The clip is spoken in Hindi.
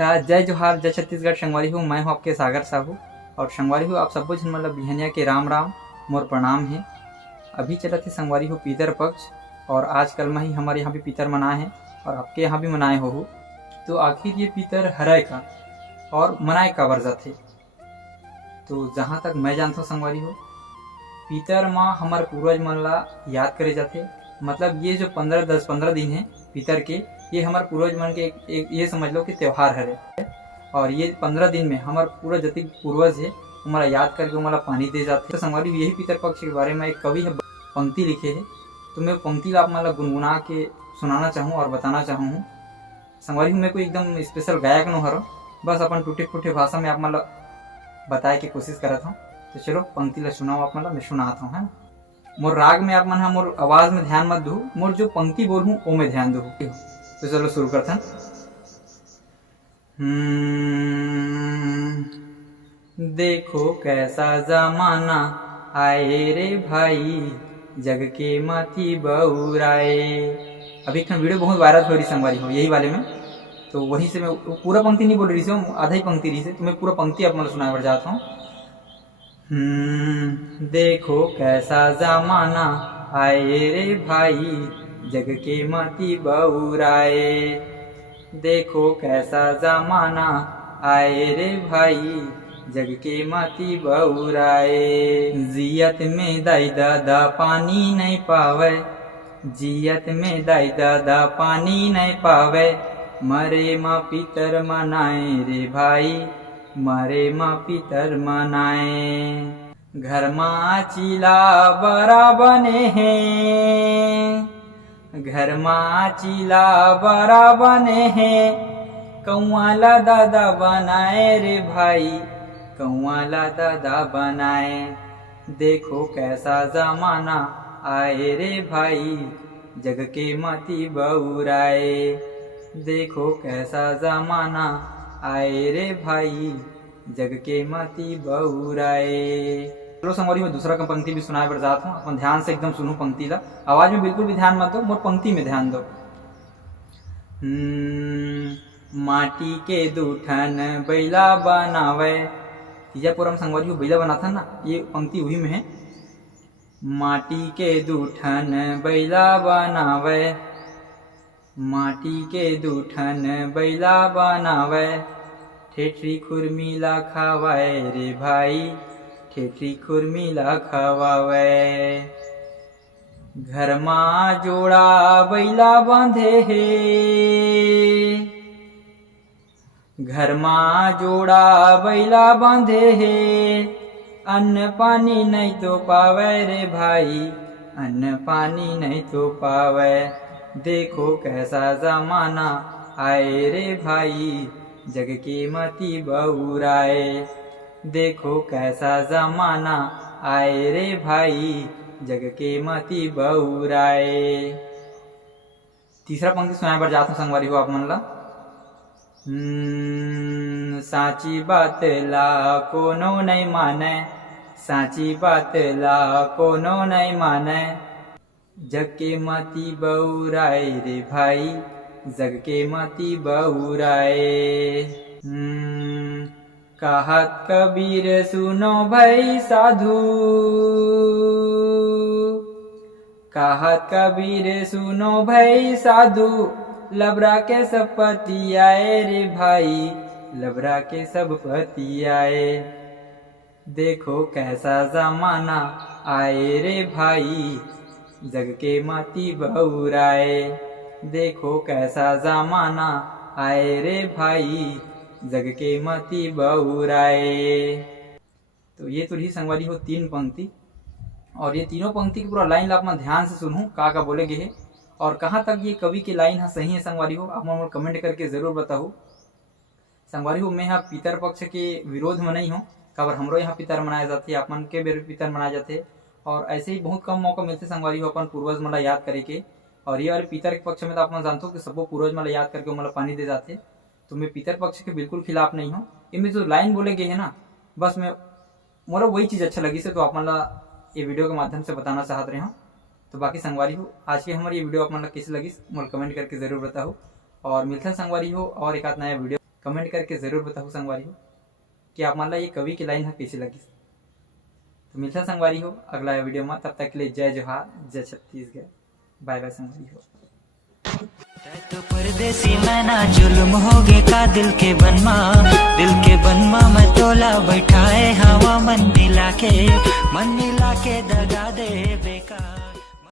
जय जोहार, जय छत्तीसगढ़। संगवारी हूँ, मैं हूँ आपके सागर साहू। और संगवारी हूँ आप सबो झन मतलब बिहनिया के राम राम मोर प्रणाम है। अभी चलत है संगवारी हूँ पीतर पक्ष, और आजकल में ही हमारे यहाँ भी पीतर मनाए हैं और आपके यहाँ भी मनाए हो। तो आखिर ये पीतर हरय का और मनाए का बर जाथे। तो जहाँ तक मैं जानता हूँ संगवारी हो, पीतर माँ हमारे पूर्वज मन ला याद करे जाते। मतलब ये जो 15 दिन है पीतर के, ये हमारे पूर्वज मन के एक ये समझ लो कि त्योहार है। और ये 15 दिन में हमारे पूरा जति पूर्वज है हमारा याद करके हमारा पानी दे जाते। तो संगवारी यही पीतर पक्ष के बारे में एक कवि है पंक्ति लिखे है, तो मैं पंक्ति ला आप मतलब गुनगुना के सुनाना चाहूँ और बताना चाहूँ। संगवारी मैं कोई एकदम स्पेशल गायक न हरो, बस अपन टूटे फूटे भाषा में आप मतलब बताए के कोशिश करता हूँ। तो चलो पंक्ति ला सुनाओ आप मतलब मैं सुनाता हूँ। मोर राग में आप मन मोर आवाज में ध्यान मत दो, मोर जो पंक्ति बोल हूँ वो में ध्यान दो। तो चलो शुरू करते हैं। देखो कैसा जमाना आए रे भाई, जग के माथी बउराए। अभी एक वीडियो बहुत वायरल हो रही संगवारी हो यही वाले में, तो वहीं से मैं पूरा पंक्ति नहीं बोल रही थी, आधा ही पंक्ति रही थी, तो मैं पूरा पंक्ति आप मतलब सुना जाता हूँ। देखो कैसा जमाना आए रे भाई, जग के माथी बउराए। देखो कैसा जमाना आए रे भाई, जग के माथी बउराए। जियत में दाई दादा पानी नहीं पावे, जियत में दाई दादा पानी नहीं पावे। मरे माँ पितर मनाए रे भाई, मरे माँ पितर मनाए। घर माँ चीला बड़ा बने हैं, घर माँ चीला बड़ा बने हैं। कौआला दादा बनाए रे भाई, कौआला दादा बनाए। देखो कैसा जमाना आए रे भाई, जग के माथी बउराए। देखो कैसा जमाना आए रे भाई, जग के माथी बउराए। चलो संगवारी में दूसरा पंक्ति भी सुनाए बर जात हूँ। अपन ध्यान से एकदम सुनो पंक्ति ला, आवाज में बिल्कुल भी ध्यान मत दो, मोर पंक्ति में ध्यान दो। माटी के दूठन बैला बनावे। तीजापुरम संगवारी बैला बनाथा ना, ये पंक्ति वही में है। माटी के दूठन बैला बनावे, माटी के दूठन बैला बनावे। ठेठरी खुरमीला खवाए रे भाई, ठेठरी खुरमीला खवावे। घर माँ जोड़ा बैला बांधे है, घर माँ जोड़ा बैला बांधे है। अन्न पानी नहीं तो पावे रे भाई, अन्न पानी नहीं तो पावे। देखो कैसा जमाना आए रे भाई, जग के माथी बउराए। देखो कैसा जमाना आए रे भाई, जग के माथी बउराए। तीसरा पंक्ति सुनाए बर जात हूँ संगवारी हो आप मन ला। साची बात ला कोनो नहीं माने, साची बात ला कोनो नहीं माने। जग के माथी बउराए रे भाई, जग के माथी बउराए। कहत कबीर सुनो भाई साधु, कहत कबीर सुनो भाई साधु। लबरा के सब पति आए रे भाई, लबरा के सब पति आए। देखो कैसा जमाना आए रे भाई, जग के माथी बउराए। देखो कैसा जमाना आए रे भाई, जग के माथी बउराए। तो ये तो रही संगवारी हो 3 पंक्ति, और ये तीनों पंक्ति की पूरा लाइन आप ध्यान से सुनूं का बोलेगे है और कहाँ तक ये कवि की लाइन है सही है संगवारी हो, आप मन कमेंट करके जरूर बताओ। संगवारी हो मैं यहाँ पितर पक्ष के विरोध में नहीं हूँ, काबर हमरो यहाँ पितर मनाए जाते, आप मन के बेर पितर मनाए जाते। और ऐसे ही बहुत कम मौका मिलते संगवारी हो अपन पूर्वज मन याद करे के। और ये वाले पितर के पक्ष में तो आप जानते हो कि सबको पूर्वज मन याद करके मतलब पानी दे जाते। तो मैं पितर पक्ष के बिल्कुल खिलाफ नहीं हूँ। इनमें जो लाइन बोले गए है ना, बस मैं मोरा वही चीज अच्छा लगी से, तो आप मतलब ये वीडियो के माध्यम से बताना चाहते रहे हूँ। तो बाकी संगवारी हो आज की हमारी ये वीडियो आप मतलब कैसी लगी मोर कमेंट करके जरूर बताओ। और मिलते हैं संगवारी हो और एक आध नया वीडियो। कमेंट करके ज़रूर बताओ संगवारी हो कि आप मन ला ये कवि की लाइन कैसे लगी। तो मिलता संगवारी हो अगला वीडियो में, तब तक के लिए जय जोहार, जय छत्तीसगढ़, बाय बाय संगवारी हो। तो परदेसी मैं ना जुल्म होगे का दिल के बनमा मैं तोला बैठाए हवा मन मिला के दगा दे बेकार।